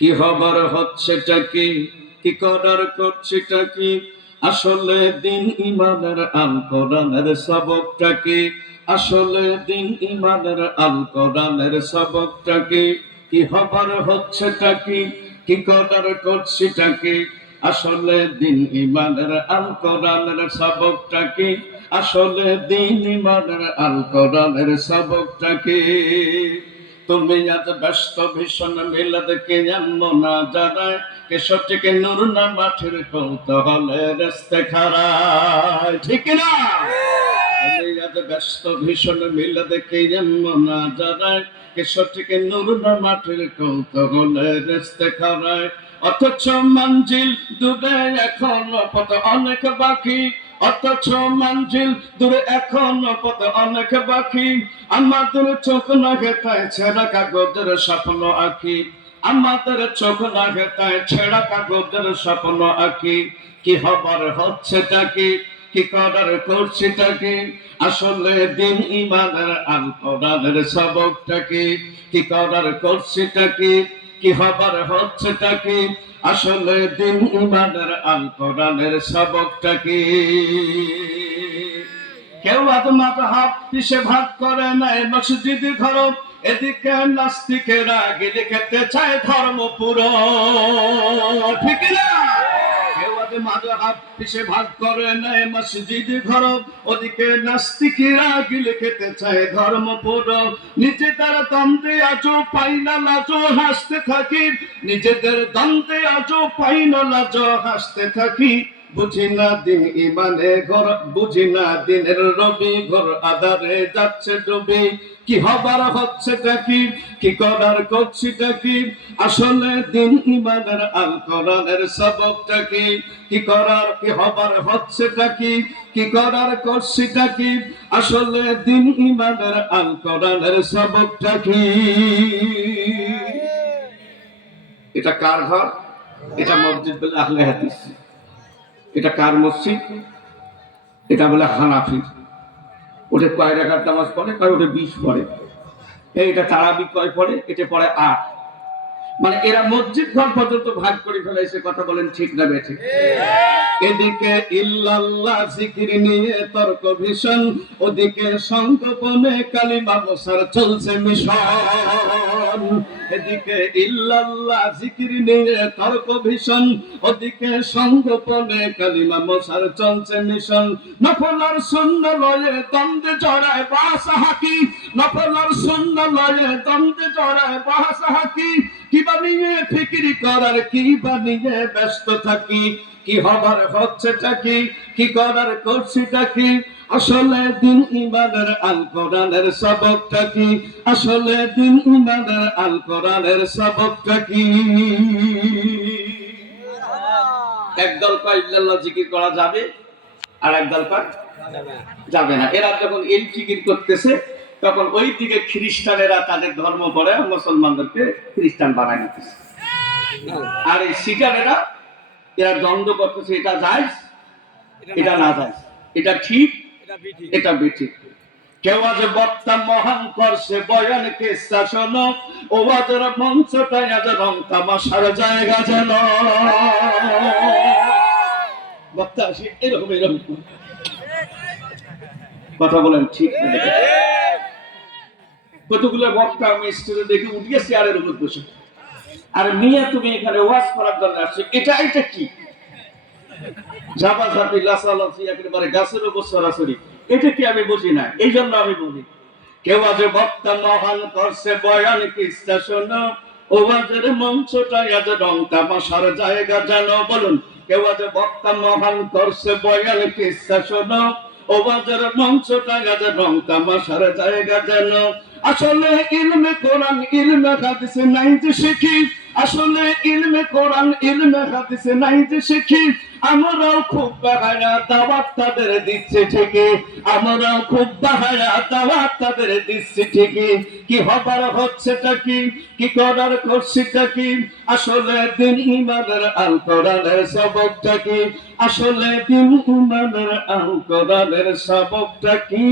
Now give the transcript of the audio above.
কি খবর হচ্ছেটা কি? কি করার করছেটা কি? আসলে দিন ইমানের আল কোরআনের সবকটা কি? আসলে দিন ইমানের আল কোরআনের সবকটা কি? কি খবর হচ্ছেটা কি? কি করার করছেটা কি? আসলে দিন ইমানের আল কোরআনের সবকটা কি? আসলে দিন ইমানের আল কোরআনের সবকটা কি? তুমি আজ ব্যস্ত, ভীষণ মিলাদকে জন্ম না জানায়? কেশবটিকে নুর না মাঠের কৌতূহলে রেস্তে খারায় ঠিক না? আজ ব্যস্ত, ভীষণ মিলাদকে জন্ম না জানায়? কেশবটিকে নুর না মাঠের কৌতূহলে রেস্তে অথচ মঞ্জিল দূরে এখন পথ অনেক বাকি। অথচ মঞ্জিল দূরে এখন পথ অনেক বাকি। আমাদের চোখ না গেতায় ছেঁড়া কাগজের স্বপ্ন আঁকি। আমাদের চোখ না গেতায় ছেঁড়া কাগজের স্বপ্ন আঁকি। কি হবার হচ্ছেটা কি? কি করার করছিটা কি? আসলে দিন ইমানের আল কোরআনের সবকটা কি করার করছিটা কি? কি হবার হচ্ছেটা কি? আসলে দিন ইমানের আন্তরানের সবকটা কি? কেউ আদমাত হাত পিসে ভাগ করে নাই মসজিদ ঘর, এদিকে নাস্তিকেরা গিলে খেতে চায় ধর্ম পুরো। ঠিক না? কেউ মাদ্রাসা পিছে ভাগ করে নেয় মসজিদ ঘর। ওদিকে নাস্তিকেরা গিলে খেতে চায় ধর্ম নিচে নিজেদের দ্বন্দ্বে আজো পাই না লাজো, হাসতে থাকি। নিজেদের দ্বন্দ্বে আজো পাই না লাজো, হাসতে থাকি। বুঝি না দিন ইমানে ঘর বুঝি না দিনের রবি ঘর আধারে যাচ্ছে ডুবে। কি হবার হচ্ছেটা কি? কি করার করছিটা কি? আসলে দিন ইমানের আল কোরআনের সবকটা কি? কি করার কি হবার হচ্ছেটা কি? কি করার করছিটা কি? আসলে দিন ইমানের আল কোরআনের সবকটা কি? এটা কার ঘর? এটা মসজিদ বলে আহলে হাদিস। এটা কার মসজিদ? এটা বলে হানাফি। ওটা কয় রেখার নামাজ পড়ে, কয় ওটা বিশ পড়ে। এটা তারাবি কয় পড়ে? এটা পড়ে আট। মানে এরা মসজিদ ঘর পর্যন্ত ভাগ করে ফেলাইছে কথা বলেন ঠিক না বেঠিক? এদিকে ইল্লাল্লাহ জিকির নিয়ে তর্ক ভীষণ ওদিকে সংগোপনে কালিমা বসার চলছে মিশন। এদিকে ইল্লাল্লাহ জিকির নিয়ে তর্ক ভীষণ ওদিকে সংগোপনে কালিমা মশার চলছে মিশন। নফলার শূন্য লয়ে দ্বন্দ্বে জড়ায় বাস হাকি নফলার শূন্য লয়ে দ্বন্দ্বে জড়ায় বাস হাকি কি বানিয়ে ফিকিরি করার, কি বানিয়ে ব্যস্ত থাকি? কি হবার হচ্ছেটা কি? কি করার করছিটা কি? আসলে দিন ইমানের আল কোরআনের সবকটা কি? আসলে দিন ইমানের আল কোরআনের সবকটা কি? একদল কয়, ইল্লাল্লাহ, জিকির করা যাবে? আর একদল কয়, যাবে না। এরা যখন এই জিকির করতেছে তখন ওই দিকে খ্রিস্টানেরা তাদের ধর্ম পড়ে মুসলমানদেরকে খ্রিস্টান বানায় নিতেছে আর এই সিটারেরা এরা দ্বন্দ্ব করতেছে এটা যায় এটা না যায়। এটা ঠিক এটা বেঠিক। কেউ আজ বক্তা মহান করছে বয়ান কে শাসন ও আজের মঞ্চটাই আজ রং তামাশার জায়গা যেন। বক্তা আসে এরকম এরকম। কথা বলেন ঠিক। বেঠিক? কতগুলো বক্তা আমি স্টেজে দেখে উঠিয়ে চেয়ারের উপর বসে। আর মিয়া, তুমি এখানে ওয়াজ করার জন্য আসছো। এটা এটা কি? ঝাপা ঝাপি লাসালাসি, একেবারে গাছের উপর সরাসরি। এটা কি আমি বুঝি না? এই জন্য আমি বলি, কেউ আজ বক্তা মহান করছে বয়ান কিস্তা শোনো মঞ্চটা আজ রং তামাশার জায়গা জানো। বলুন, কেউ আজ বক্তা মহান করছে বয়ান কিস্তা শোনো মঞ্চটা আজ রং তামাশার জায়গা জানো। আসলে ইলমে কোরআন, ইলমে হাদিসে নাই যে শিখি। আসলে ইলমে কোরআন, ইলমে হাদিসে নাই যে শিখি। আমরাও খুব বাহায়া দাওয়াত তাদের দিচ্ছে ঠিকই। আমরাও খুব বাহায়া দাওয়াত তাদের দিচ্ছে ঠিকই। কি হবার হচ্ছেটা কি? কি করার করছিটা কি? আসলে দিন ইমানের আল কোরআনের সবকটা কি? আসলে দিন ইমানের আল কোরআনের সবকটা কি?